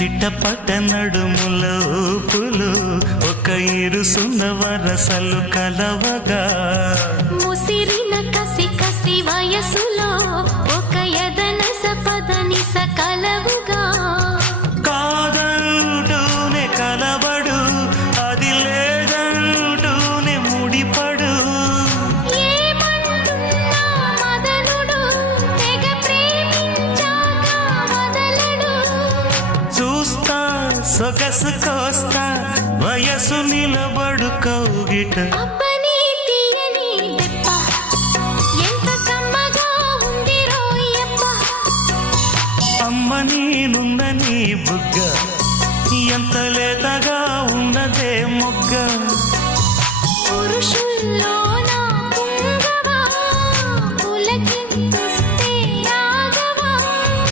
చిట్టపట్ట నడుముల ఊపులు ఒక ఇరుసున్న వరసలు కలవగా ముసిరిన కసి కసి వయసులో ఒక యదన సపదని సకలవుగా కాదంటూనే కలబడు అది లేదంటూనే ముడిపడు ఏమంటున్నా మదనుడు తెగ ప్రేమించాక వదలడు చూస్తా సొగసు కోస్తా వయసు నిలబడు కౌగిట అబ్బని తీయని దెబ్బ ఎంత కమ్మగా ఉంది రోయప్ప అమ్మ నేనున్న నీ బుగ్గ ఎంత లేతగా ఉన్నదే మొగ్గ పురుషుల్లో